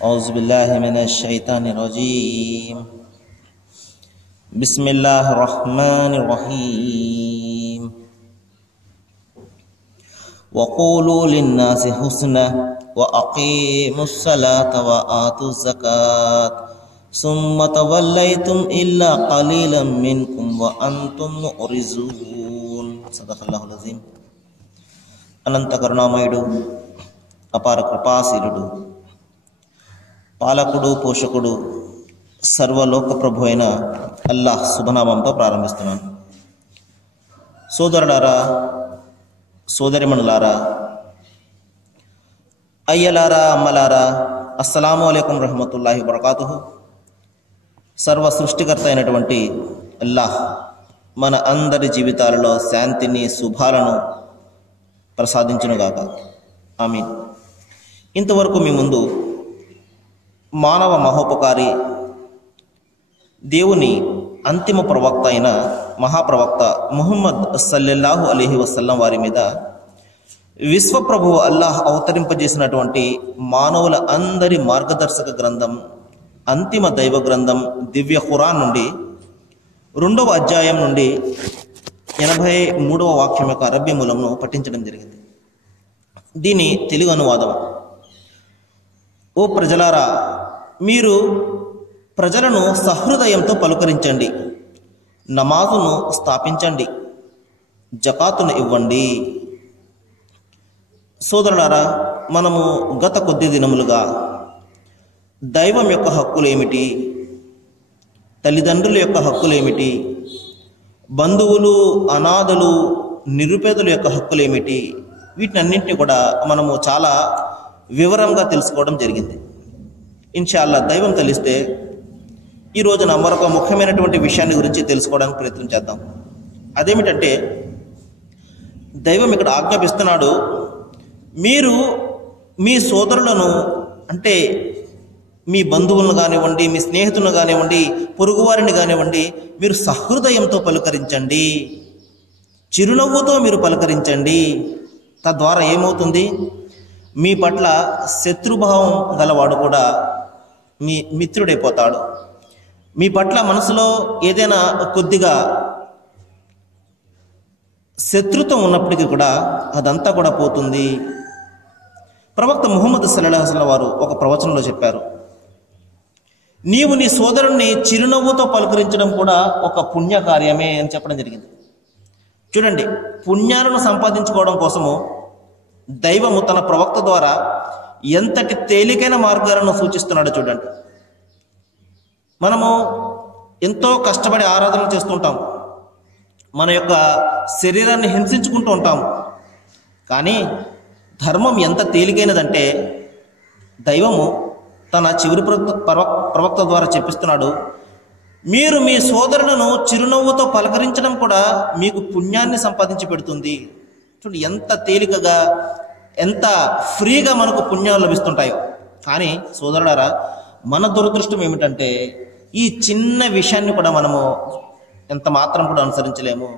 औज़ुबिल्लाहि मिनश्शैतानिर्रजीम। बिस्मिल्लाहिर्रहमानिर्रहीम। वक़ूलू लिन्नासि हुस्ना व अक़ीमुस्सलात व आतुज़्ज़कात सुम्मा तवल्लैतुम इल्ला क़लीलन मिनकुम व अंतुम मुअरिज़ून। सदक़ल्लाहुल अज़ीम। అనంత కరుణామయుడు, అపార కృపాశీలుడు, పాలకుడు, పోషకుడు, సర్వలోక ప్రభు అయిన అల్లాహ్ శుభనామంతో ప్రారంభిస్తున్నాను. సోదరులారా, సోదరిమణులారా, అయ్యలారా, అమ్మలారా, అస్సలాము అలైకుం రహమతుల్లాహి వబరకాతుహు. సర్వ సృష్టికర్త అయినటువంటి అల్లాహ్ మన అందరి జీవితాలలో శాంతిని, శుభాలను ప్రసాదించునుగాక. ఆమీన్. ఇంతవరకు మీ ముందు మానవ మహోపకారి, దేవుని అంతిమ ప్రవక్త అయిన మహాప్రవక్త ముహమ్మద్ సల్లల్లాహు అలైహి వసల్లం వారి మీద విశ్వప్రభువు అల్లాహ్ అవతరింపజేసినటువంటి మానవుల అందరి మార్గదర్శక గ్రంథం, అంతిమ దైవ గ్రంథం దివ్య ఖురాన్ నుండి 2వ అధ్యాయం నుండి 83వ వాక్యం యొక్క అరబ్బీ మూలంను పఠించడం జరిగింది. దీని తెలుగు అనువాదం: ఓ ప్రజలారా, మీరు ప్రజలను సహృదయంతో పలుకరించండి, నమాజును స్థాపించండి, జకాతును ఇవ్వండి. సోదరులారా, మనము గత కొద్ది దినములుగా దైవం యొక్క హక్కులు ఏమిటి, తల్లిదండ్రుల యొక్క హక్కులు ఏమిటి, బంధువులు, అనాథలు, నిరుపేదల యొక్క హక్కులు ఏమిటి, వీటినన్నింటినీ కూడా మనము చాలా వివరంగా తెలుసుకోవడం జరిగింది. ఇన్షాల్లా దైవం తెలిస్తే ఈ రోజున మరొక ముఖ్యమైనటువంటి విషయాన్ని గురించి తెలుసుకోవడానికి ప్రయత్నం చేద్దాం. అదేమిటంటే, దైవం ఇక్కడ ఆజ్ఞాపిస్తున్నాడు, మీరు మీ సోదరులను, అంటే మీ బంధువులను కానివ్వండి, మీ స్నేహితులను కానివ్వండి, పొరుగువారిని కానివ్వండి, మీరు సహృదయంతో పలుకరించండి, చిరునవ్వుతో మీరు పలుకరించండి. తద్వారా ఏమవుతుంది? మీ పట్ల శత్రుభావం గలవాడు కూడా మీ మిత్రుడైపోతాడు. మీ పట్ల మనసులో ఏదైనా కొద్దిగా శత్రుత్వం ఉన్నప్పటికీ కూడా అదంతా కూడా పోతుంది. ప్రవక్త ముహమ్మద్ సల్లల్లాహు అలైహి వసల్లం వారు ఒక ప్రవచనంలో చెప్పారు, నీవు నీ సోదరుణ్ణి చిరునవ్వుతో పలుకరించడం కూడా ఒక పుణ్యకార్యమే అని చెప్పడం జరిగింది. చూడండి, పుణ్యాలను సంపాదించుకోవడం కోసము దైవము తన ప్రవక్త ద్వారా ఎంతటి తేలికైన మార్గాలను సూచిస్తున్నాడో చూడండి. మనము ఎంతో కష్టపడి ఆరాధన చేస్తుంటాం, మన యొక్క శరీరాన్ని హింసించుకుంటూ ఉంటాం. కానీ ధర్మం ఎంత తేలికైనదంటే, దైవము తన చివరి ప్రవక్త ద్వారా చెప్పిస్తున్నాడు, మీరు మీ సోదరులను చిరునవ్వుతో పలకరించడం కూడా మీకు పుణ్యాన్ని సంపాదించి పెడుతుంది. చూడండి, ఎంత తేలికగా, ఎంత ఫ్రీగా మనకు పుణ్యాలు లభిస్తుంటాయో. కానీ సోదరులారా, మన దురదృష్టం ఏమిటంటే, ఈ చిన్న విషయాన్ని కూడా మనము ఎంత మాత్రం కూడా అనుసరించలేము.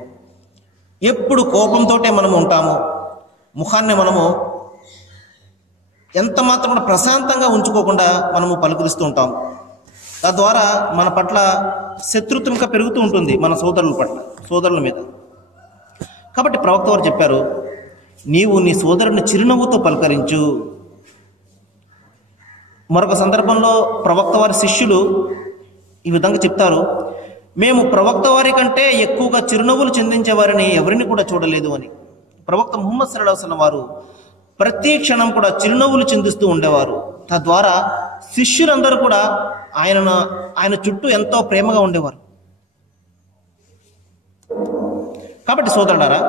ఎప్పుడు కోపంతోటే మనము ఉంటాము. ముఖాన్ని మనము ఎంత మాత్రం కూడా ప్రశాంతంగా ఉంచుకోకుండా మనము పలుకరిస్తూ ఉంటాం. తద్వారా మన పట్ల శత్రుత్వం ఇంకా పెరుగుతూ ఉంటుంది, మన సోదరుల మీద. కాబట్టి ప్రవక్త వారు చెప్పారు, నీవు నీ సోదరుని చిరునవ్వుతో పలకరించు. మరొక సందర్భంలో ప్రవక్త వారి శిష్యులు ఈ విధంగా చెప్తారు, మేము ప్రవక్త వారి కంటే ఎక్కువగా చిరునవ్వులు చిందించే వారిని ఎవరిని కూడా చూడలేదు అని. ప్రవక్త ముహమ్మద్ సల్లల్లాహు అలైహి వసల్లం వారు ప్రతి క్షణం కూడా చిరునవ్వులు చిందిస్తూ ఉండేవారు. తద్వారా శిష్యులందరూ కూడా ఆయన చుట్టూ ఎంతో ప్రేమగా ఉండేవారు. కాబట్టి సోదరులారా,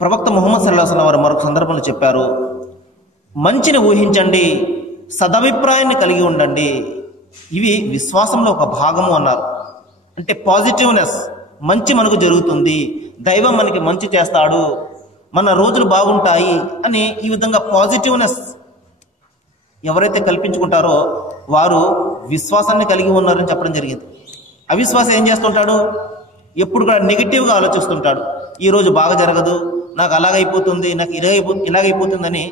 ప్రవక్త ముహమ్మద్ సల్లల్లాహు అలైహి వసల్లం వారు మరొక సందర్భంలో చెప్పారు, మంచిని ఊహించండి, సదభిప్రాయాన్ని కలిగి ఉండండి, ఇవి విశ్వాసంలో ఒక భాగము అన్నారు. అంటే పాజిటివ్నెస్, మంచి మనకు జరుగుతుంది, దైవం మనకి మంచి చేస్తాడు, మన రోజులు బాగుంటాయి అని ఈ విధంగా పాజిటివ్నెస్ ఎవరైతే కల్పించుకుంటారో వారు విశ్వాసాన్ని కలిగి ఉన్నారని చెప్పడం జరిగింది. అవిశ్వాసం ఏం చేస్తుంటాడు? ఎప్పుడు కూడా నెగిటివ్గా ఆలోచిస్తుంటాడు. ఈరోజు బాగా జరగదు, నాకు అలాగైపోతుంది, నాకు ఇలాగైపోతుందని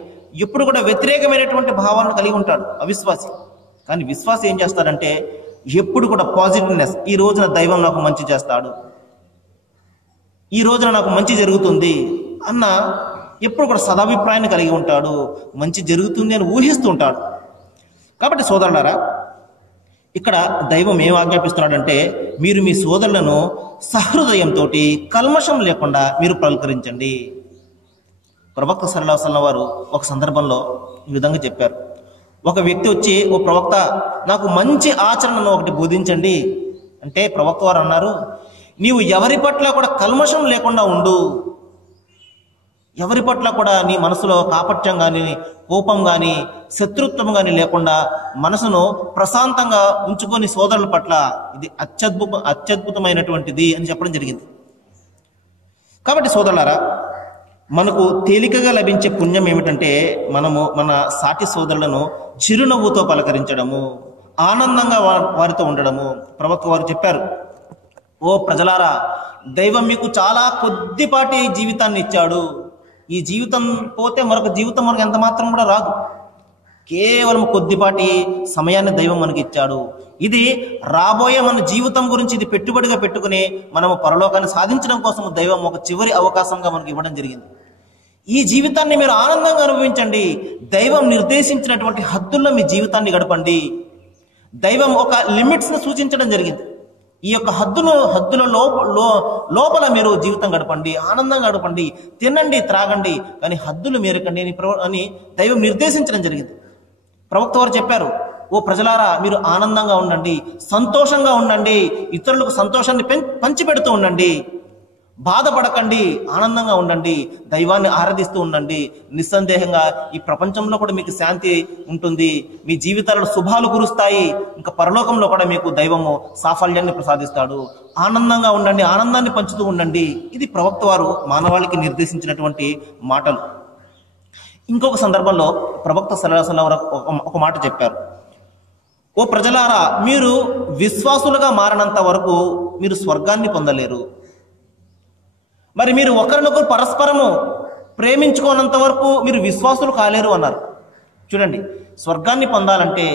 ఎప్పుడు కూడా వ్యతిరేకమైనటువంటి భావాలను కలిగి ఉంటాడు అవిశ్వాసి. కానీ విశ్వాసి ఏం చేస్తాడంటే ఎప్పుడు కూడా పాజిటివ్నెస్, ఈ రోజున దైవం నాకు మంచి చేస్తాడు, ఈ రోజున నాకు మంచి జరుగుతుంది అన్న ఎప్పుడు కూడా సదాభిప్రాయాన్ని కలిగి ఉంటాడు, మంచి జరుగుతుంది అని ఊహిస్తూ ఉంటాడు. కాబట్టి సోదరులారా, ఇక్కడ దైవం ఏం ఆజ్ఞాపిస్తున్నాడంటే మీరు మీ సోదరులను సహృదయంతో కల్మషం లేకుండా మీరు పలకరించండి. ప్రవక్త సల్లల్లాహు అలైహి వసల్లం వారు ఒక సందర్భంలో ఈ విధంగా చెప్పారు. ఒక వ్యక్తి వచ్చి, ఓ ప్రవక్త, నాకు మంచి ఆచరణను ఒకటి బోధించండి అంటే ప్రవక్త వారు అన్నారు, నీవు ఎవరి పట్ల కూడా కల్మషం లేకుండా ఉండు, ఎవరి పట్ల కూడా నీ మనసులో కాపట్యం కానీ, కోపం కానీ, శత్రుత్వం కానీ లేకుండా మనసును ప్రశాంతంగా ఉంచుకొని సోదరుల పట్ల ఇది అత్యద్భుతమైనటువంటిది అని చెప్పడం జరిగింది. కాబట్టి సోదరులారా, మనకు తేలికగా లభించే పుణ్యం ఏమిటంటే మనము మన సాటి సోదరులను చిరునవ్వుతో పలకరించడము, ఆనందంగా వారితో ఉండడము. ప్రవక్త వారు చెప్పారు, ఓ ప్రజలారా, దైవం మీకు చాలా కొద్దిపాటి జీవితాన్ని ఇచ్చాడు, ఈ జీవితం పోతే మరొక జీవితం మనకు ఎంత మాత్రం కూడా రాదు, కేవలం కొద్దిపాటి సమయాన్ని దైవం మనకి ఇచ్చాడు. ఇది రాబోయే మన జీవితం గురించి ఇది పెట్టుబడిగా పెట్టుకుని మనము పరలోకాన్ని సాధించడం కోసం దైవం ఒక చివరి అవకాశంగా మనకి ఇవ్వడం జరిగింది. ఈ జీవితాన్ని మీరు ఆనందంగా అనుభవించండి, దైవం నిర్దేశించినటువంటి హద్దుల్లో మీ జీవితాన్ని గడపండి. దైవం ఒక లిమిట్స్ను సూచించడం జరిగింది. ఈ యొక్క హద్దుల లోపల మీరు జీవితం గడపండి, ఆనందంగా గడపండి, తినండి, త్రాగండి, కానీ హద్దులు మీరకండి అని దైవం నిర్దేశించడం జరిగింది. ప్రవక్త వారు చెప్పారు, ఓ ప్రజలారా, మీరు ఆనందంగా ఉండండి, సంతోషంగా ఉండండి, ఇతరులకు సంతోషాన్ని పంచిపెడుతూ ఉండండి, బాధపడకండి, ఆనందంగా ఉండండి, దైవాన్ని ఆరాధిస్తూ ఉండండి. నిస్సందేహంగా ఈ ప్రపంచంలో కూడా మీకు శాంతి ఉంటుంది, మీ జీవితాలలో శుభాలు కురుస్తాయి, ఇంకా పరలోకంలో కూడా మీకు దైవము సాఫల్యాన్ని ప్రసాదిస్తాడు. ఆనందంగా ఉండండి, ఆనందాన్ని పంచుతూ ఉండండి. ఇది ప్రవక్త వారు మానవాళికి నిర్దేశించినటువంటి మాటలు. ఇంకొక సందర్భంలో ప్రవక్త సల్లల్లాహు అలైహి వసల్లం ఒక మాట చెప్పారు, ఓ ప్రజలారా, మీరు విశ్వాసులుగా మారినంత వరకు మీరు స్వర్గాన్ని పొందలేరు, మరి మీరు ఒకరినొకరు పరస్పరము ప్రేమించుకోనంత వరకు మీరు విశ్వాసులు కాలేరు అన్నారు. చూడండి, స్వర్గాన్ని పొందాలంటే,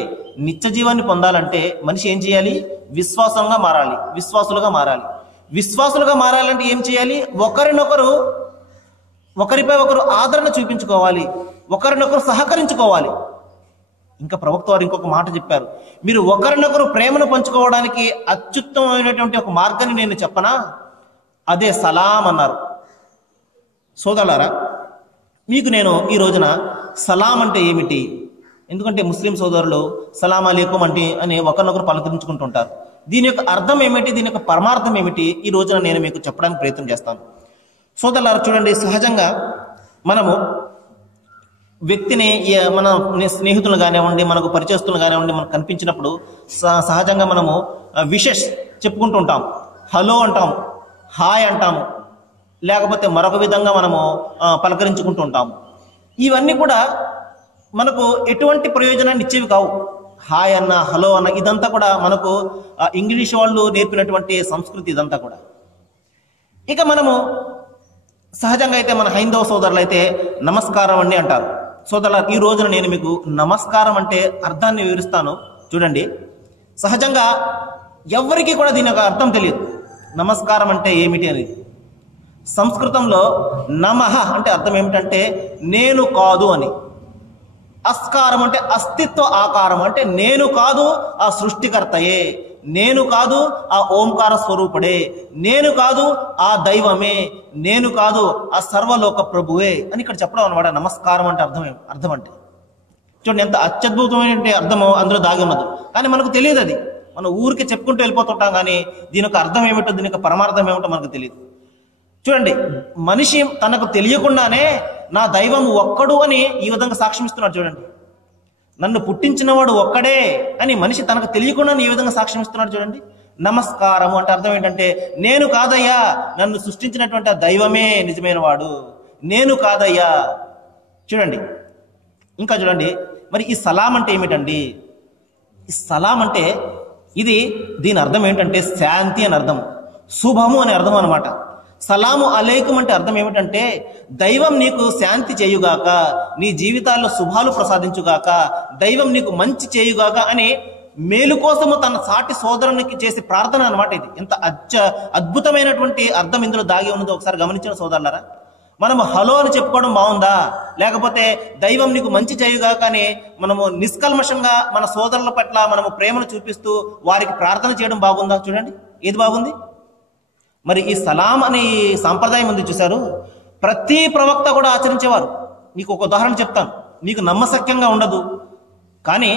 నిత్య జీవాన్ని పొందాలంటే మనిషి ఏం చేయాలి? విశ్వాసంగా మారాలి, విశ్వాసులుగా మారాలి. విశ్వాసులుగా మారాలంటే ఏం చేయాలి? ఒకరిపై ఒకరు ఆదరణ చూపించుకోవాలి, ఒకరినొకరు సహకరించుకోవాలి. ఇంకా ప్రవక్త వారు ఇంకొక మాట చెప్పారు, మీరు ఒకరినొకరు ప్రేమను పంచుకోవడానికి అత్యుత్తమైనటువంటి ఒక మార్గాన్ని నేను చెప్పనా, అదే సలాం అన్నారు. సోదరులారా, మీకు నేను ఈ రోజున సలాం అంటే ఏమిటి, ఎందుకంటే ముస్లిం సోదరులు సలాం అలైకుం అని ఒకరినొకరు పలకరించుకుంటుంటారు. దీని యొక్క అర్థం ఏమిటి, దీని యొక్క పరమార్థం ఏమిటి, ఈ రోజున నేను మీకు చెప్పడానికి ప్రయత్నం చేస్తాను. సోదరులారా, చూడండి, సహజంగా మనము వ్యక్తిని, మన స్నేహితులు కానివ్వండి, మనకు పరిచయస్తులు కానివ్వండి, మనకు కనిపించినప్పుడు సహజంగా మనము విషెస్ చెప్పుకుంటూ ఉంటాం, హలో అంటాం, హాయ్ అంటాము, లేకపోతే మరొక విధంగా మనము పలకరించుకుంటూ ఉంటాము. ఇవన్నీ కూడా మనకు ఎటువంటి ప్రయోజనాన్ని ఇచ్చేవి కావు. హాయ్ అన్న, హలో అన్న, ఇదంతా కూడా మనకు ఇంగ్లీష్ వాళ్ళు నేర్పినటువంటి సంస్కృతి ఇదంతా కూడా. ఇక మనము సహజంగా అయితే మన హైందవ సోదరులు అయితే నమస్కారం అండి అంటారు. సోదరుల, ఈ రోజున నేను మీకు నమస్కారం అంటే అర్థాన్ని వివరిస్తాను. చూడండి, సహజంగా ఎవరికి కూడా దీని యొక్క అర్థం తెలియదు, నమస్కారం అంటే ఏమిటి అనేది. సంస్కృతంలో నమః అంటే అర్థం ఏమిటంటే నేను కాదు అని, అస్కారం అంటే అస్తిత్వ ఆకారం అంటే నేను కాదు ఆ సృష్టికర్తయే, నేను కాదు ఆ ఓంకార స్వరూపుడే, నేను కాదు ఆ దైవమే, నేను కాదు ఆ సర్వలోక ప్రభువే అని ఇక్కడ చెప్పడం అనమాట. నమస్కారం అంటే అర్థం అంటే చూడండి, ఎంత అత్యద్భుతమైన అర్థమో అందులో దాగి ఉన్నది. కానీ మనకు తెలియదు, అది మనం ఊరికి చెప్పుకుంటూ వెళ్ళిపోతుంటాం, కానీ దీని యొక్క అర్థం ఏమిటో, దీని యొక్క పరమార్థం ఏమిటో మనకు తెలియదు. చూడండి, మనిషి తనకు తెలియకుండానే నా దైవం ఒక్కడు అని ఈ విధంగా సాక్ష్యం ఇస్తున్నాడు. చూడండి, నన్ను పుట్టించినవాడు ఒక్కడే అని మనిషి తనకు తెలియకుండా ఈ విధంగా సాక్ష్యం ఇస్తున్నాడు. చూడండి, నమస్కారము అంటే అర్థం ఏంటంటే నేను కాదయ్యా, నన్ను సృష్టించినటువంటి ఆ దైవమే నిజమైన వాడు, నేను కాదయ్యా. చూడండి, ఇంకా చూడండి, మరి ఈ సలాం అంటే ఏమిటండి? ఈ సలాం అంటే దీని అర్థం ఏంటంటే శాంతి అని అర్థం, శుభము అని అర్థం అనమాట. సలాము అలైకుం అంటే అర్థం ఏమిటంటే దైవం నీకు శాంతి చేయుగాక, నీ జీవితాల్లో శుభాలు ప్రసాదించుగాక, దైవం నీకు మంచి చేయుగాక అని మేలు కోసము తన సాటి సోదరునికి చేసే ప్రార్థన అన్నమాట. ఇది ఎంత అద్భుతమైనటువంటి అర్థం ఇందులో దాగి ఉన్నదో ఒకసారి గమనించిన సోదరులారా. మనము హలో అని చెప్పుకోవడం బాగుందా, లేకపోతే దైవం నీకు మంచి చేయుగాక అని మనము నిష్కల్మషంగా మన సోదరుల పట్ల మనము ప్రేమను చూపిస్తూ వారికి ప్రార్థన చేయడం బాగుందా? చూడండి, ఏది బాగుంది? మరి ఈ సలాం అనే సాంప్రదాయం ఉంది చూశారు, ప్రతి ప్రవక్త కూడా ఆచరించేవారు. నీకు ఒక ఉదాహరణ చెప్తాను, నీకు నమ్మశక్యంగా ఉండదు కానీ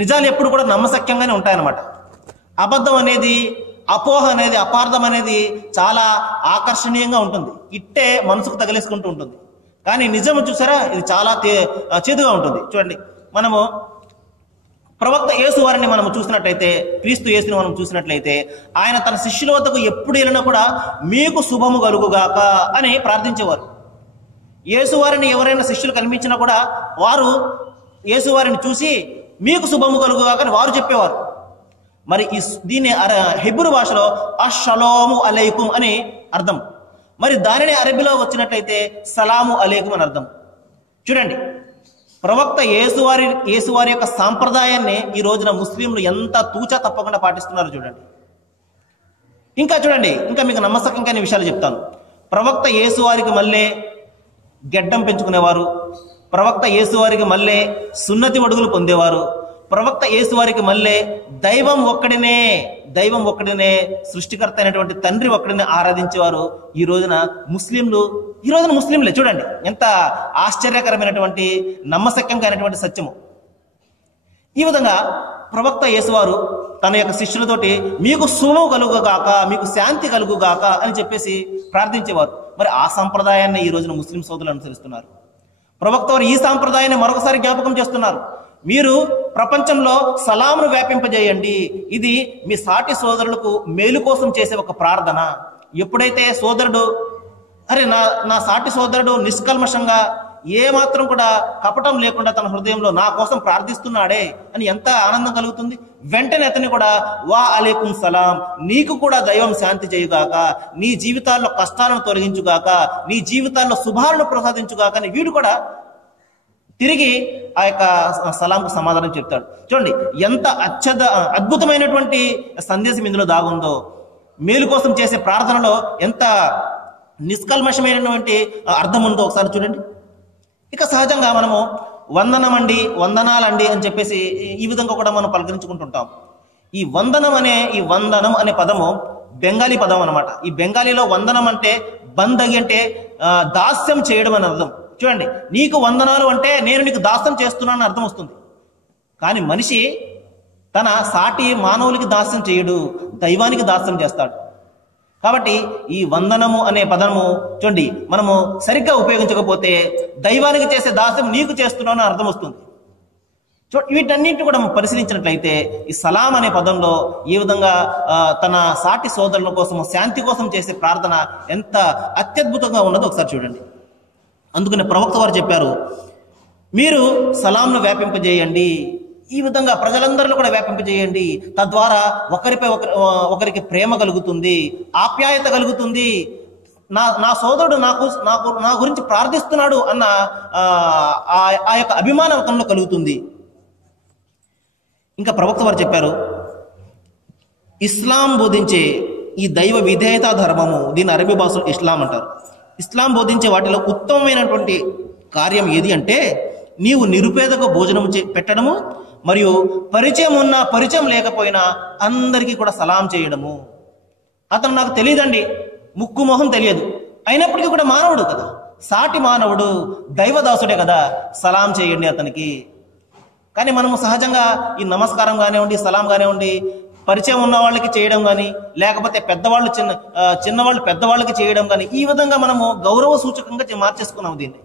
నిజాలు ఎప్పుడు కూడా నమ్మశక్యంగానే ఉంటాయన్నమాట. అబద్ధం అనేది, అపోహ అనేది, అపార్థం అనేది చాలా ఆకర్షణీయంగా ఉంటుంది, ఇట్టే మనసుకు తగిలేసుకుంటూ ఉంటుంది. కానీ నిజం చూసారా, ఇది చాలా చేదుగా ఉంటుంది. చూడండి, మనము ప్రవక్త యేసు వారిని మనం చూసినట్లయితే, క్రీస్తు యేసుని మనం చూసినట్లయితే, ఆయన తన శిష్యుల వద్దకు ఎప్పుడు వెళ్ళినా కూడా మీకు శుభము కలుగుగాక అని ప్రార్థించేవారు. యేసు వారిని ఎవరైనా శిష్యులు కనిపించినా కూడా వారు యేసు వారిని చూసి మీకు శుభము కలుగుగాక అని వారు చెప్పేవారు. మరి దీన్ని హెబ్రూ భాషలో అషలోము అలైకుం అని అర్థం. మరి దానిని అరబీలో వచ్చినట్లయితే సలాము అలైకుం అని అర్థం. చూడండి, ప్రవక్త యేసువారి యొక్క సాంప్రదాయాన్ని ఈ రోజున ముస్లింలు ఎంత తూచా తప్పకుండా పాటిస్తున్నారు చూడండి. ఇంకా చూడండి, ఇంకా మీకు నమ్మశక్యంగా విషయాలు చెప్తాను. ప్రవక్త యేసువారికి మళ్ళీ గెడ్డం పెంచుకునేవారు, ప్రవక్త యేసువారికి మళ్ళీ సున్నతి అడుగులు పొందేవారు, ప్రవక్త యేసువారికి మళ్ళీ దైవం ఒక్కడినే సృష్టికర్త అయినటువంటి తండ్రి ఒక్కడినే ఆరాధించేవారు. ఈ రోజున ముస్లింలే చూడండి ఎంత ఆశ్చర్యకరమైనటువంటి నమ్మశక్యంగా అయినటువంటి సత్యము. ఈ విధంగా ప్రవక్త యేసువారు తన యొక్క శిష్యులతోటి మీకు శుభం కలుగుగాక, మీకు శాంతి కలుగుగాక అని చెప్పేసి ప్రార్థించేవారు. మరి ఆ సంప్రదాయాన్ని ఈ రోజున ముస్లిం సోదరులు అనుసరిస్తున్నారు. ప్రవక్త వారు ఈ సాంప్రదాయాన్ని మరొకసారి జ్ఞాపకం చేస్తున్నారు. మీరు ప్రపంచంలో సలామును వ్యాపింపజేయండి, ఇది మీ సాటి సోదరులకు మేలు కోసం చేసే ఒక ప్రార్థన. ఎప్పుడైతే సోదరుడు నా సాటి సోదరుడు నిష్కల్మషంగా ఏ మాత్రం కూడా కపటం లేకుండా తన హృదయంలో నా కోసం ప్రార్థిస్తున్నాడే అని ఎంత ఆనందం కలుగుతుంది. వెంటనే అతన్ని కూడా వా అలైకుం సలాం, నీకు కూడా దైవం శాంతి చేయుగాక, నీ జీవితాల్లో కష్టాలను తొలగించుగాక, నీ జీవితాల్లో శుభాలను ప్రసాదించుగాక అని వీడు కూడా తిరిగి ఆ యొక్క సలాంకు సమాధానం చెప్తాడు. చూడండి ఎంత అద్భుతమైనటువంటి సందేశం ఇందులో దాగుందో. మేలు కోసం చేసే ప్రార్థనలో ఎంత నిష్కల్మషమైనటువంటి అర్థం ఉందో ఒకసారి చూడండి. ఇక సహజంగా మనము వందనమండి, వందనాలండి అని చెప్పేసి ఈ విధంగా కూడా మనం పలకరించుకుంటుంటాం. ఈ వందనం అనే పదము బెంగాలీ పదం అనమాట. ఈ బెంగాలీలో వందనం అంటే బందగి అంటే దాస్యం చేయడం అని అర్థం. చూడండి, నీకు వందనాలు అంటే నేను నీకు దాస్యం చేస్తున్నాను అర్థం వస్తుంది. కానీ మనిషి తన సాటి మానవులకి దాస్యం చేయడు, దైవానికి దాస్యం చేస్తాడు. కాబట్టి ఈ వందనము అనే పదము చూడండి మనము సరిగ్గా ఉపయోగించకపోతే దైవానికి చేసే దాస్యం నీకు చేస్తున్నాను అర్థం వస్తుంది. వీటన్నింటిని కూడా మనం పరిశీలించినట్లయితే ఈ సలాం అనే పదంలో ఈ విధంగా తన సాటి సోదరుల కోసం శాంతి కోసం చేసే ప్రార్థన ఎంత అత్యద్భుతంగా ఉన్నదో ఒకసారి చూడండి. అందుకనే ప్రవక్త వారు చెప్పారు, మీరు సలాంను వ్యాపింపజేయండి, ఈ విధంగా ప్రజలందరిలో కూడా వ్యాపింపజేయండి. తద్వారా ఒకరికి ప్రేమ కలుగుతుంది, ఆప్యాయత కలుగుతుంది. నా సోదరుడు నా గురించి ప్రార్థిస్తున్నాడు అన్న ఆ యొక్క అభిమానం అతనిలో కలుగుతుంది. ఇంకా ప్రవక్త వారు చెప్పారు, ఇస్లాం బోధించే ఈ దైవ విధేయతా ధర్మము, దీని అరబీ భాషలో ఇస్లాం అంటారు. ఇస్లాం బోధించే వాటిలో ఉత్తమమైనటువంటి కార్యం ఏది అంటే నీవు నిరుపేదకు భోజనం పెట్టడము, మరియు పరిచయం ఉన్నా పరిచయం లేకపోయినా అందరికీ కూడా సలాం చేయడము. అతను నాకు తెలియదండి, ముక్కు మొహం తెలియదు, అయినప్పటికీ కూడా మానవుడు కదా, సాటి మానవుడు, దైవదాసుడే కదా, సలాం చేయండి అతనికి. కానీ మనము సహజంగా ఈ నమస్కారం కానివ్వండి, సలాం కానివ్వండి, పరిచయం ఉన్న వాళ్ళకి చేయడం కానీ, లేకపోతే పెద్దవాళ్ళు చిన్నవాళ్ళు పెద్దవాళ్ళకి చేయడం కానీ, ఈ విధంగా మనము గౌరవ సూచకంగా మార్చేసుకున్నాము దీన్ని.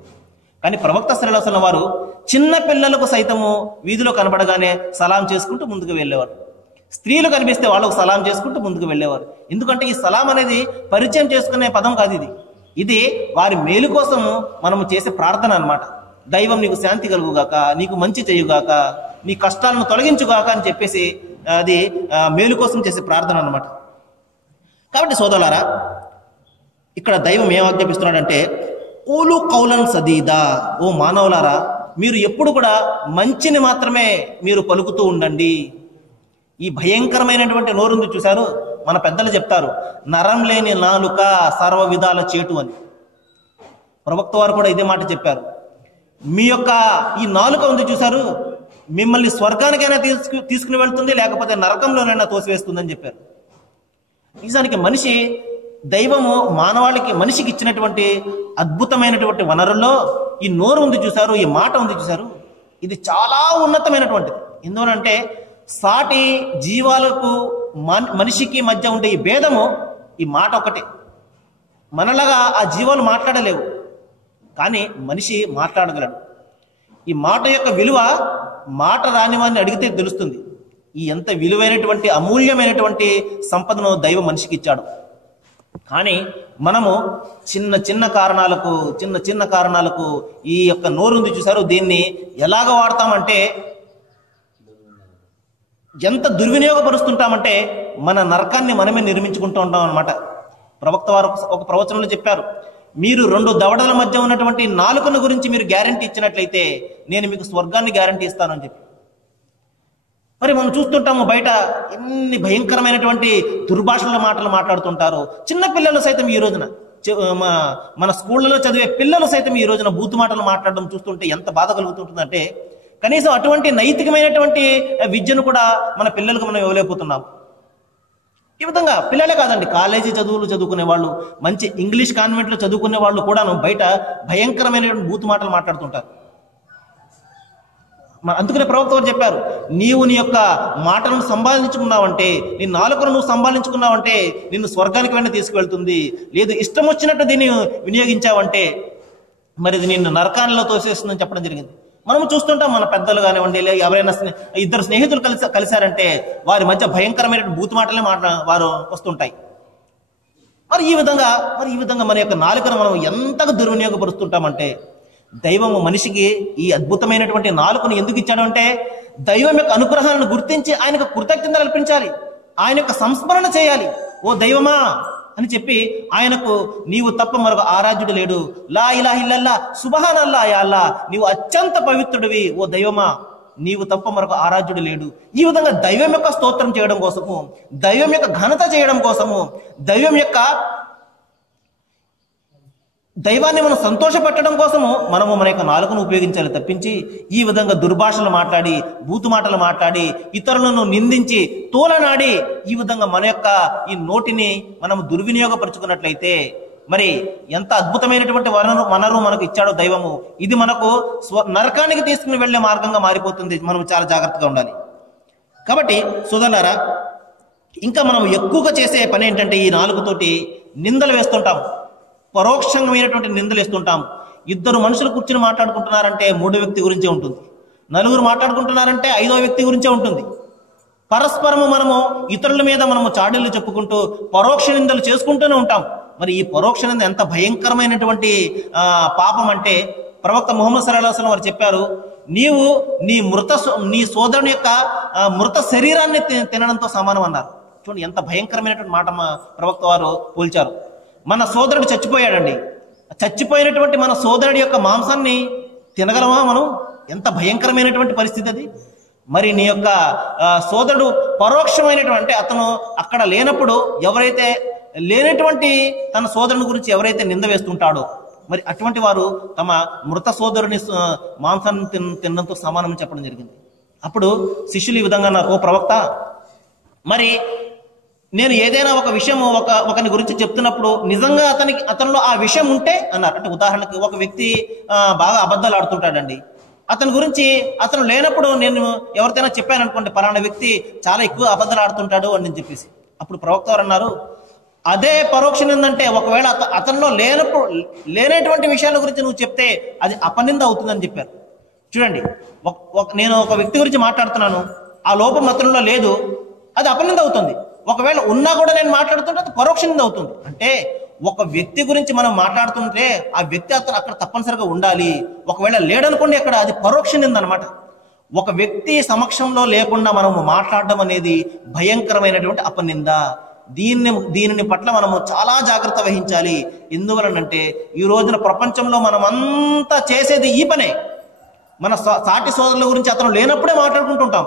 కానీ ప్రవక్త సల్లల్లాహు అలైహి వసల్లం వారు చిన్న పిల్లలకు సైతము వీధిలో కనబడగానే సలాం చేసుకుంటూ ముందుకు వెళ్ళేవారు. స్త్రీలు కనిపిస్తే వాళ్ళకు సలాం చేసుకుంటూ ముందుకు వెళ్ళేవారు. ఎందుకంటే ఈ సలాం అనేది పరిచయం చేసుకునే పదం కాదు, ఇది వారి మేలు కోసము మనము చేసే ప్రార్థన అన్నమాట. దైవం నీకు శాంతి కలుగుగాక, నీకు మంచి చేయుగాక, నీ కష్టాలను తొలగించుగాక అని చెప్పేసి అది మేలు కోసం చేసే ప్రార్థన అన్నమాట. కాబట్టి సోదరులారా, ఇక్కడ దైవం ఏం ఆజ్ఞాపిస్తున్నాడంటే, ఓలు కౌలన్ సదీదా, ఓ మానవులారా మీరు ఎప్పుడు కూడా మంచిని మాత్రమే మీరు పలుకుతూ ఉండండి. ఈ భయంకరమైనటువంటి నోరుంది చూశారు, మన పెద్దలు చెప్తారు, నరం లేని నాలుక సర్వ విధాల చేటు అని. ప్రవక్త వారు కూడా ఇదే మాట చెప్పారు. మీ యొక్క ఈ నాలుక ఉంది చూశారు, మిమ్మల్ని స్వర్గానికైనా తీసుకుని వెళ్తుంది, లేకపోతే నరకంలోనైనా తోసివేస్తుందని చెప్పారు. నిజానికి మనిషి, దైవము మానవాళికి మనిషికి ఇచ్చినటువంటి అద్భుతమైనటువంటి వనరుల్లో ఈ నోరు ఉంది చూశారు, ఈ మాట ఉంది చూశారు, ఇది చాలా ఉన్నతమైనటువంటిది. ఎందువనంటే సాటి జీవాలకు మనిషికి మధ్య ఉండే ఈ భేదము ఈ మాట ఒకటే. మనలాగా ఆ జీవాలు మాట్లాడలేవు, కానీ మనిషి మాట్లాడగలడు. ఈ మాట యొక్క విలువ మాట రాని వారిని అడిగితే తెలుస్తుంది. ఈ ఎంత విలువైనటువంటి అమూల్యమైనటువంటి సంపదను దైవం మనిషికి ఇచ్చాడు. కానీ మనము చిన్న చిన్న కారణాలకు ఈ యొక్క నోరుంది చూసారు, దీన్ని ఎలాగ వాడతామంటే, ఎంత దుర్వినియోగపరుస్తుంటామంటే మన నరకాన్ని మనమే నిర్మించుకుంటూ ఉంటాం అన్నమాట. ప్రవక్త వారు ఒక ప్రవచనంలో చెప్పారు, మీరు 2 దవడల మధ్య ఉన్నటువంటి నాలుకను గురించి మీరు గ్యారంటీ ఇచ్చినట్లయితే నేను మీకు స్వర్గాన్ని గ్యారంటీ ఇస్తానని చెప్పి. మరి మనం చూస్తుంటాము బయట ఎన్ని భయంకరమైనటువంటి దుర్భాషల మాటలు మాట్లాడుతుంటారు. చిన్న పిల్లలు సైతం ఈ రోజున, మన స్కూళ్ళలో చదివే పిల్లలు సైతం ఈ రోజున బూతు మాటలు మాట్లాడడం చూస్తుంటే ఎంత బాధ కలుగుతుంటుందంటే, కనీసం అటువంటి నైతికమైనటువంటి విద్యను కూడా మన పిల్లలకు మనం ఇవ్వలేకపోతున్నాం. ఈ విధంగా పిల్లలే కాదండి, కాలేజీ చదువులు చదువుకునే వాళ్ళు, మంచి ఇంగ్లీష్ కాన్వెంట్లో చదువుకునే వాళ్ళు కూడాను బయట భయంకరమైనటువంటి బూతు మాటలు మాట్లాడుతుంటారు. అందుకనే ప్రవక్త వారు చెప్పారు, నీవు నీ యొక్క మాటలను సంపాదించుకున్నావంటే, నీ నాలుకను నువ్వు సంపాదించుకున్నావంటే నిన్ను స్వర్గానికి వెంట తీసుకువెళ్తుంది. లేదు ఇష్టం వచ్చినట్టు దీన్ని వినియోగించావంటే మరి ఇది నిన్ను నరకానిలో తోసేస్తుందని చెప్పడం జరిగింది. మనం చూస్తుంటాం, మన పెద్దలు కానివ్వండి, ఎవరైనా ఇద్దరు స్నేహితులు కలిశారంటే వారి మధ్య భయంకరమైన బూతు మాటలే వారు వస్తుంటాయి. మరి ఈ విధంగా మన యొక్క నాలుకను మనం ఎంతగా దుర్వినియోగపరుస్తుంటామంటే, దైవము మనిషికి ఈ అద్భుతమైనటువంటి నాలుకను ఎందుకు ఇచ్చాడు అంటే, దైవం యొక్క అనుగ్రహాలను గుర్తించి ఆయనకు కృతజ్ఞత కల్పించాలి, ఆయన యొక్క సంస్మరణ చేయాలి. ఓ దైవమా అని చెప్పి ఆయనకు నీవు తప్ప మరొక ఆరాధ్యుడు లేడు, లా ఇలాహ ఇల్లల్లా సుబ్హానల్లా యా అల్లా, నీవు అత్యంత పవిత్రుడివి, ఓ దైవమా నీవు తప్ప మరొక ఆరాధ్యుడు లేడు. ఈ విధంగా దైవం యొక్క స్తోత్రం చేయడం కోసము, దైవం యొక్క ఘనత చేయడం కోసము, దైవాన్ని మనం సంతోషపెట్టడం కోసము మనము మన యొక్క నాలుకను ఉపయోగించాలి తప్పించి ఈ విధంగా దుర్భాషలు మాట్లాడి, బూతు మాటలు మాట్లాడి, ఇతరులను నిందించి, తోలనాడి ఈ విధంగా మన యొక్క ఈ నోటిని మనం దుర్వినియోగపరుచుకున్నట్లయితే మరి ఎంత అద్భుతమైనటువంటి వనరు మనకు ఇచ్చాడో దైవము, ఇది మనకు నరకానికి తీసుకుని వెళ్లే మార్గంగా మారిపోతుంది. మనం చాలా జాగ్రత్తగా ఉండాలి. కాబట్టి సోదరులారా, ఇంకా మనం ఎక్కువగా చేసే పని ఏంటంటే, ఈ నాలుగుతోటి నిందలు వేస్తుంటాం, పరోక్షమైనటువంటి నిందలు వేస్తుంటాం. 2 మనుషులు కూర్చుని మాట్లాడుకుంటున్నారంటే 3వ వ్యక్తి గురించే ఉంటుంది, 4 మాట్లాడుకుంటున్నారంటే 5వ వ్యక్తి గురించే ఉంటుంది. పరస్పరము మనము ఇతరుల మీద మనము చాడీలు చెప్పుకుంటూ పరోక్ష నిందలు చేసుకుంటూనే ఉంటాం. మరి ఈ పరోక్ష నింద ఎంత భయంకరమైనటువంటి పాపం అంటే, ప్రవక్త ముహమ్మద్ సల్లల్లాహు అలైహి వసల్లం వారు చెప్పారు, నీవు నీ సోదరుని యొక్క మృత శరీరాన్ని తినడంతో సమానం అన్నారు. చూడండి ఎంత భయంకరమైనటువంటి మాట ప్రవక్త వారు పోల్చారు. మన సోదరుడు చచ్చిపోయాడండి, చచ్చిపోయినటువంటి మన సోదరుడి యొక్క మాంసాన్ని తినగలమా మనం? ఎంత భయంకరమైనటువంటి పరిస్థితి అది. మరి నీ యొక్క సోదరుడు పరోక్షమైనటువంటి, అతను అక్కడ లేనప్పుడు ఎవరైతే లేనటువంటి తన సోదరుని గురించి ఎవరైతే నింద వేస్తుంటాడో, మరి అటువంటి వారు తమ మృత సోదరుని మాంసాన్ని తినడంతో సమానం చెప్పడం జరిగింది. అప్పుడు శిష్యులు ఈ విధంగా అన్నారు, ఓ ప్రవక్త, మరి నేను ఏదైనా ఒక విషయం ఒకని గురించి చెప్తున్నప్పుడు నిజంగా అతనిలో ఆ విషయం ఉంటే అన్నారు. అంటే ఉదాహరణకి ఒక వ్యక్తి బాగా అబద్ధాలు ఆడుతుంటాడండి, అతని గురించి అతను లేనప్పుడు నేను ఎవరితోనైనా చెప్పాను అనుకోండి, పలానా వ్యక్తి చాలా ఎక్కువ అబద్ధాలు ఆడుతుంటాడు అని చెప్పేసి, అప్పుడు ప్రవక్త వారు అన్నారు, అదే పరోక్షం ఏంటంటే ఒకవేళ అతనిలో లేనటువంటి విషయాల గురించి నువ్వు చెప్తే అది అపనింద అవుతుందని చెప్పారు. చూడండి, నేను ఒక వ్యక్తి గురించి మాట్లాడుతున్నాను, ఆ లోపం అతనిలో లేదు, అది అపనింద అవుతుంది. ఒకవేళ ఉన్నా కూడా నేను మాట్లాడుతుంటే అది పరోక్ష నింద అవుతుంది. అంటే ఒక వ్యక్తి గురించి మనం మాట్లాడుతుంటే ఆ వ్యక్తి అక్కడ తప్పనిసరిగా ఉండాలి, ఒకవేళ లేడనుకోండి అక్కడ అది పరోక్ష నింద అనమాట. ఒక వ్యక్తి సమక్షంలో లేకుండా మనము మాట్లాడడం అనేది భయంకరమైనటువంటి అపనింద. దీనిని పట్ల మనము చాలా జాగ్రత్త వహించాలి. ఎందువలనంటే ఈ రోజున ప్రపంచంలో మనమంతా చేసేది ఈ పనే. మన సాటి సోదరుల గురించి అతను లేనప్పుడే మాట్లాడుకుంటుంటాం,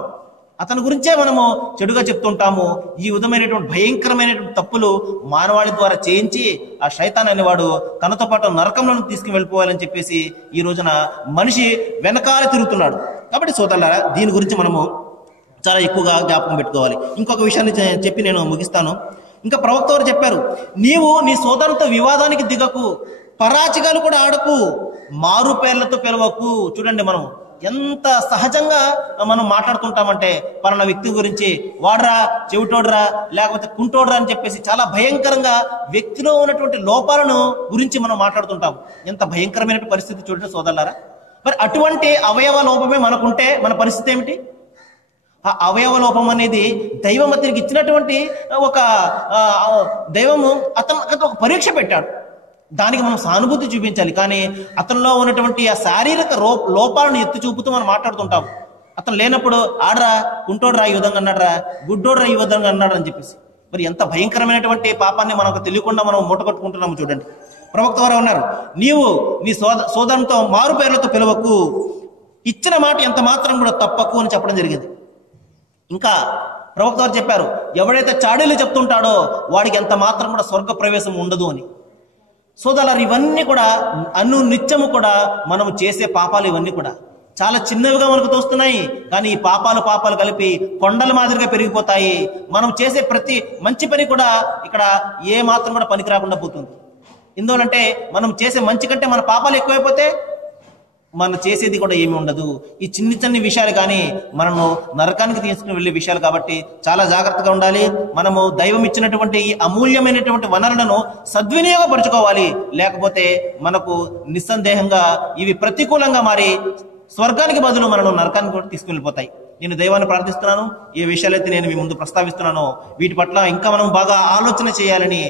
అతని గురించే మనము చెడుగా చెప్తుంటాము. ఈ విధమైనటువంటి భయంకరమైనటువంటి తప్పులు మానవాళి ద్వారా చేయించి ఆ శైతాన్ అనేవాడు తనతో పాటు నరకంలోకి తీసుకుని వెళ్ళిపోవాలని చెప్పేసి ఈ రోజున మనిషి వెనకాల తిరుగుతున్నాడు. కాబట్టి సోదరులారా, దీని గురించి మనము చాలా ఎక్కువగా జ్ఞాపకం పెట్టుకోవాలి. ఇంకొక విషయాన్ని చెప్పి నేను ముగిస్తాను. ఇంకా ప్రవక్త వారు చెప్పారు, నీవు నీ సోదరులతో వివాదానికి దిగకు, పరాచికాలు కూడా ఆడకు, మారు పేర్లతో పిలవకు. చూడండి, మనం ఎంత సహజంగా మనం మాట్లాడుతుంటామంటే పలానా వ్యక్తి గురించి వాడ్రా, చెవిటోడ్రా, లేకపోతే కుంటోడ్రా అని చెప్పేసి చాలా భయంకరంగా వ్యక్తిలో ఉన్నటువంటి లోపాలను గురించి మనం మాట్లాడుతుంటాం. ఎంత భయంకరమైన పరిస్థితి చూడండి సోదరులారా. మరి అటువంటి అవయవ లోపమే మనకుంటే మన పరిస్థితి ఏమిటి? ఆ అవయవ లోపం అనేది దైవం అతనికి ఇచ్చినటువంటి ఒక దైవము అతను ఒక పరీక్ష పెట్టాడు. దానికి మనం సానుభూతి చూపించాలి. కానీ అతనిలో ఉన్నటువంటి ఆ శారీరక లోపాలను ఎత్తి చూపుతూ మనం మాట్లాడుతుంటాం. అతను లేనప్పుడు ఆడరా, కుంటోడ్రా ఈ విధంగా అన్నాడరా, గుడ్డోడ్రా ఈ విధంగా అన్నాడు అని చెప్పేసి. మరి ఎంత భయంకరమైనటువంటి పాపాన్ని మనకు తెలియకుండా మనం మూటకట్టుకుంటున్నాము చూడండి. ప్రవక్త వారు ఉన్నారు, నీవు నీ సోదరునితో మారు పేర్లతో పిలవకు, ఇచ్చిన మాట ఎంత మాత్రం కూడా తప్పకు అని చెప్పడం జరిగింది. ఇంకా ప్రవక్త వారు చెప్పారు, ఎవడైతే చాడీలు చెప్తుంటాడో వాడికి ఎంత మాత్రం కూడా స్వర్గ ప్రవేశం ఉండదు అని. సోదరులారా, ఇవన్నీ కూడా నిత్యము కూడా మనము చేసే పాపాలు ఇవన్నీ కూడా చాలా చిన్నవిగా మనకు తోస్తున్నాయి. కానీ ఈ పాపాలు కలిపి కొండల మాదిరిగా పెరిగిపోతాయి. మనం చేసే ప్రతి మంచి పని కూడా ఇక్కడ ఏ మాత్రం కూడా పనికి రాకుండా పోతుంది. ఎందువలంటే మనం చేసే మంచి కంటే మన పాపాలు ఎక్కువైపోతే మనం చేసేది కూడా ఏమి ఉండదు. ఈ చిన్ని విషయాలు కానీ మనము నరకానికి తీసుకుని వెళ్ళే విషయాలు కాబట్టి చాలా జాగ్రత్తగా ఉండాలి. మనము దైవం ఇచ్చినటువంటి ఈ అమూల్యమైనటువంటి వనరులను సద్వినియోగపరచుకోవాలి. లేకపోతే మనకు నిస్సందేహంగా ఇవి ప్రతికూలంగా మారి స్వర్గానికి బదులు మనను నరకానికి కూడా తీసుకువెళ్ళిపోతాయి. నేను దైవాన్ని ప్రార్థిస్తున్నాను, ఏ విషయాలైతే నేను మీ ముందు ప్రస్తావిస్తున్నానో వీటి పట్ల ఇంకా మనం బాగా ఆలోచన చేయాలని,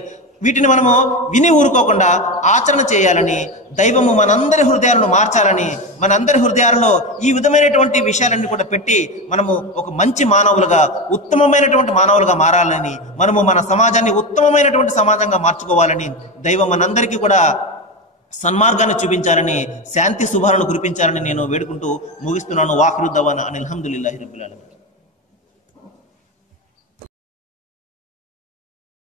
వీటిని మనము విని ఊరుకోకుండా ఆచరణ చేయాలని, దైవము మనందరి హృదయాలను మార్చాలని, మనందరి హృదయాలలో ఈ విధమైనటువంటి విషయాలన్నీ కూడా పెట్టి మనము ఒక మంచి మానవులుగా, ఉత్తమమైనటువంటి మానవులుగా మారాలని, మనము మన సమాజాన్ని ఉత్తమమైనటువంటి సమాజంగా మార్చుకోవాలని, దైవం మనందరికీ కూడా సన్మార్గాన్ని చూపించాలని, శాంతి శుభాలను కురిపించాలని నేను వేడుకుంటూ ముగిస్తున్నాను. వాఖిరు దవానా అనిల్ హమ్దులిల్లాహి రబ్బిల్ ఆలమీన్.